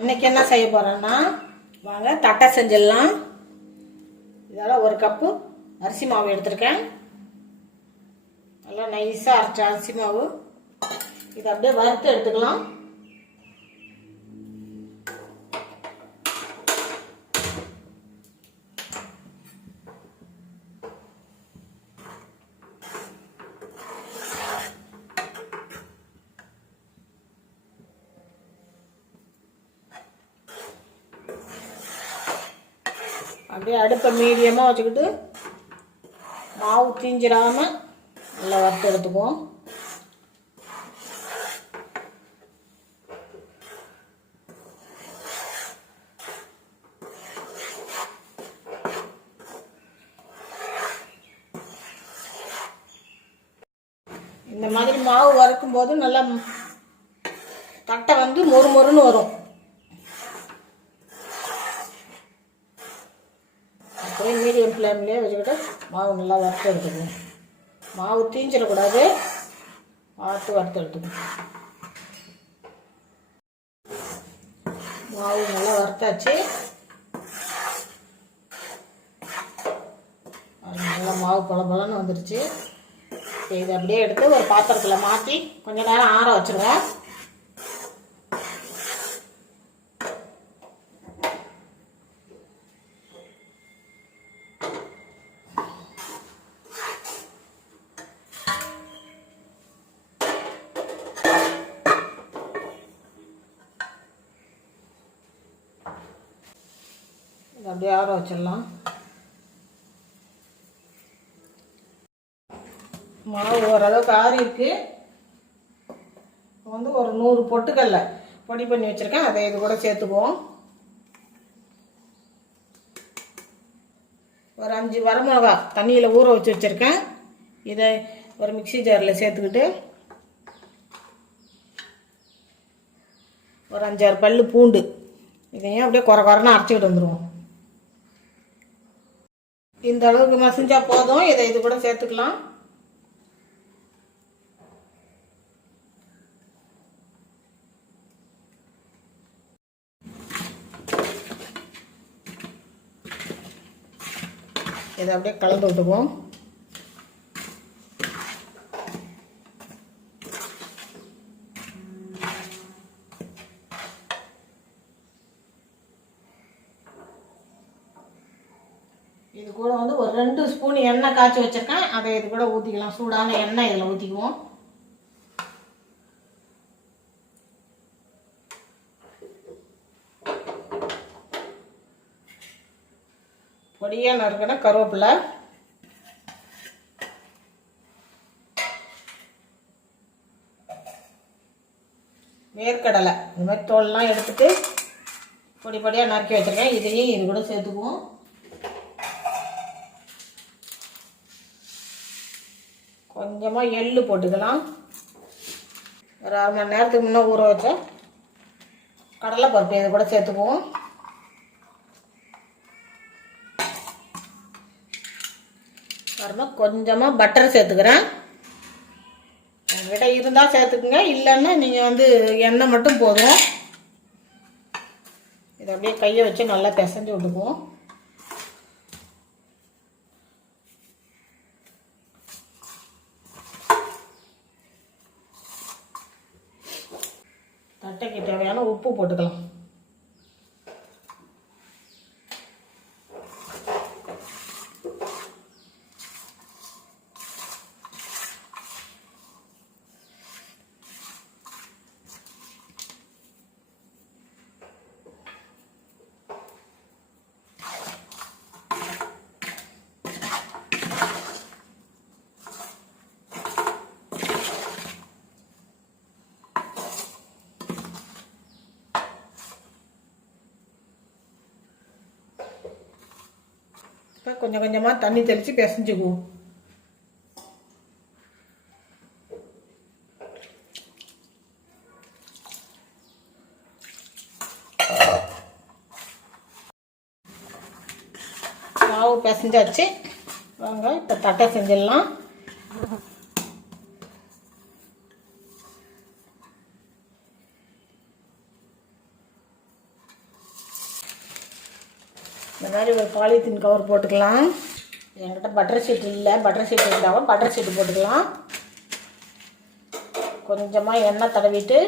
இன்னைக்கு என்ன செய்ய போகிறோன்னா வாங்க தட்டை செஞ்சிடலாம். இதெல்லாம் ஒரு கப்பு அரிசி மாவு எடுத்திருக்கேன். நல்லா நைஸாக அரைச்ச அரிசி மாவு. இதை அப்படியே வறுத்து எடுத்துக்கலாம். அப்படியே அடுப்பை மீடியமாக வச்சுக்கிட்டு மாவு தீஞ்சிடாம நல்லா வறுத்து எடுத்துக்குவோம். இந்த மாதிரி மாவு வறுக்கும் போது நல்லா தட்டை வந்து மொறு மொறுன்னு வரும். அப்படியே மீடியம் ஃப்ளேம்லேயே வச்சுக்கிட்டு மாவு நல்லா வறுத்து எடுத்துக்கணும். மாவு தீஞ்சிடக்கூடாது. பார்த்து வறுத்து எடுத்துக்கணும். மாவு நல்லா வறுத்தாச்சு. நல்லா மாவு பல வந்துடுச்சு வந்துருச்சு. இதை அப்படியே எடுத்து ஒரு பாத்திரத்தில் மாற்றி கொஞ்ச நேரம் ஆற வச்சுருவேன் அப்படியே ஆற வச்சிடலாம். மாவு ஓரளவுக்கு ஆறி இருக்கு. வந்து ஒரு நூறு பொட்டுக்கல்ல பொடி பண்ணி வச்சுருக்கேன். அதை இது கூட சேர்த்துக்குவோம். ஒரு அஞ்சு வரமிளகா தண்ணியில் ஊற வச்சு வச்சுருக்கேன். இதை ஒரு மிக்ஸி ஜாரில் சேர்த்துக்கிட்டு ஒரு அஞ்சாறு பல் பூண்டு இதையும் அப்படியே குறை குறைன்னு அரைச்சிக்கிட்டு வந்துடுவோம் இந்த அளவுக்கு மசிஞ்சா போதும். இதை இது கூட சேர்த்துக்கலாம். இதை அப்படியே கலந்து விட்டுக்குவோம் இது கூட வந்து ஒரு ரெண்டு ஸ்பூன் எண்ணெய் காய்ச்சி வச்சிருக்கேன். அதை இது கூட ஊற்றிக்கலாம் சூடான எண்ணெய் இதில் ஊற்றிக்குவோம் பொடியாக நறுக்கின கருவேப்பிலை. வேர்க்கடலை. இந்த மாதிரி தோல்லாம் எடுத்துட்டு பொடி பொடியாக நறுக்கி வச்சுருக்கேன். இதையும் இது கூட சேர்த்துக்குவோம். கொஞ்சமாக எள்ளு போட்டுக்கலாம். ஒரு அரை மணி நேரத்துக்கு முன்னே ஊற வச்ச கடலைப்பருப்பு இது கூட சேர்த்துக்குவோம். அப்புறமா கொஞ்சமாக பட்டர் சேர்த்துக்கிறேன். உங்கள்கிட்ட இருந்தால் சேர்த்துக்குங்க இல்லைன்னா நீங்கள் வந்து எண்ணெய் மட்டும் போதும். இதை அப்படியே கையை வச்சு நல்லா பிசைஞ்சு விட்டுக்குவோம். சட்டைக்கு தேவையான உப்பு போட்டுக்கலாம். இப்போ கொஞ்சம் கொஞ்சமாக தண்ணி தெளித்து பிசைஞ்சுக்குவோம் மாவு பிசைஞ்சாச்சு வாங்க இப்போ தட்டை செஞ்சிடலாம். இந்த மாதிரி ஒரு பாலித்தீன் கவர் போட்டுக்கலாம். என்கிட்ட பட்டர் ஷீட் இல்லை. பட்டர் ஷீட் இருந்தாலும் பட்டர் ஷீட் போட்டுக்கலாம். கொஞ்சமாக எண்ணெய் தடவிட்டு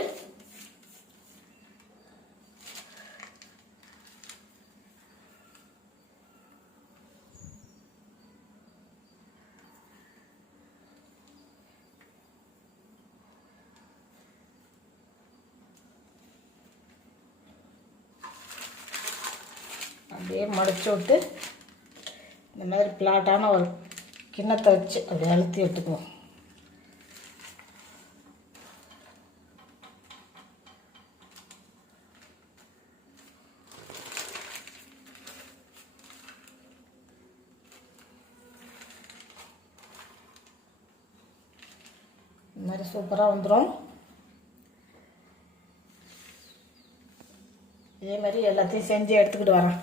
அப்படியே மடிச்சு விட்டு இந்த மாதிரி பிளாட்டான ஒரு கிண்ணத்தை வச்சு அப்படியே அழுத்தி விட்டுக்குவோம். இந்த மாதிரி சூப்பராக வந்துடும் இதே மாதிரி எல்லாத்தையும் செஞ்சு எடுத்துக்கிட்டு வரேன்.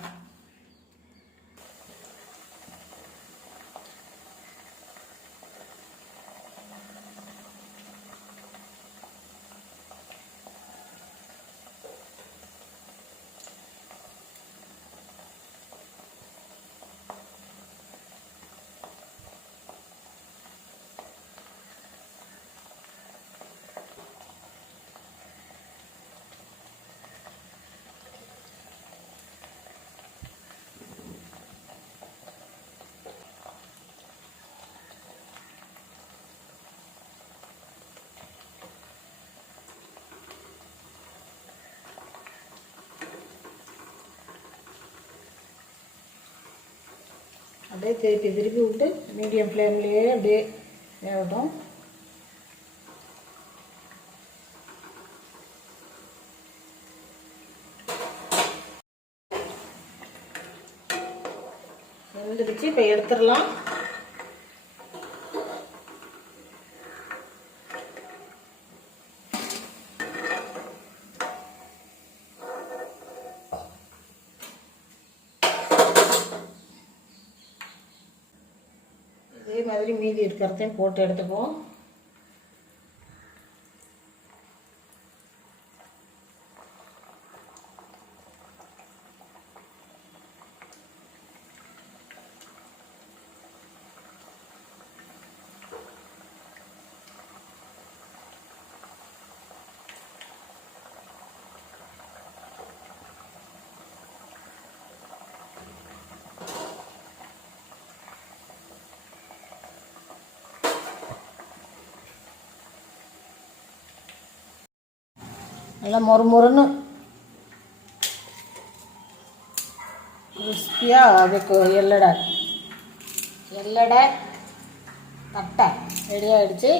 அப்படியே திருப்பி திருப்பி விட்டு மீடியம் ஃப்ளேம்லேயே அப்படியே வேகட்டும். வெந்துடுச்சு இப்போ எடுத்துடலாம் இதே மாதிரி மீதி இருக்கிறதையும் போட்டு எடுத்துக்குவோம். நல்லா மொறு மொறுன்னு. கிறிஸ்பியாக அதுக்கு எல்லடை எல்லடை தட்டை ரெடி ஆகிடுச்சு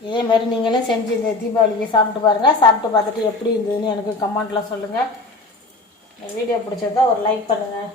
இதே மாதிரி நீங்களும் செஞ்சு இந்த தீபாவளிக்கு சாப்பிட்டு பாருங்கள் சாப்பிட்டு பார்த்துட்டு எப்படி இருந்ததுன்னு எனக்கு கமெண்ட்டில் சொல்லுங்கள் வீடியோ பிடிச்சதா ஒரு லைக் பண்ணுங்கள்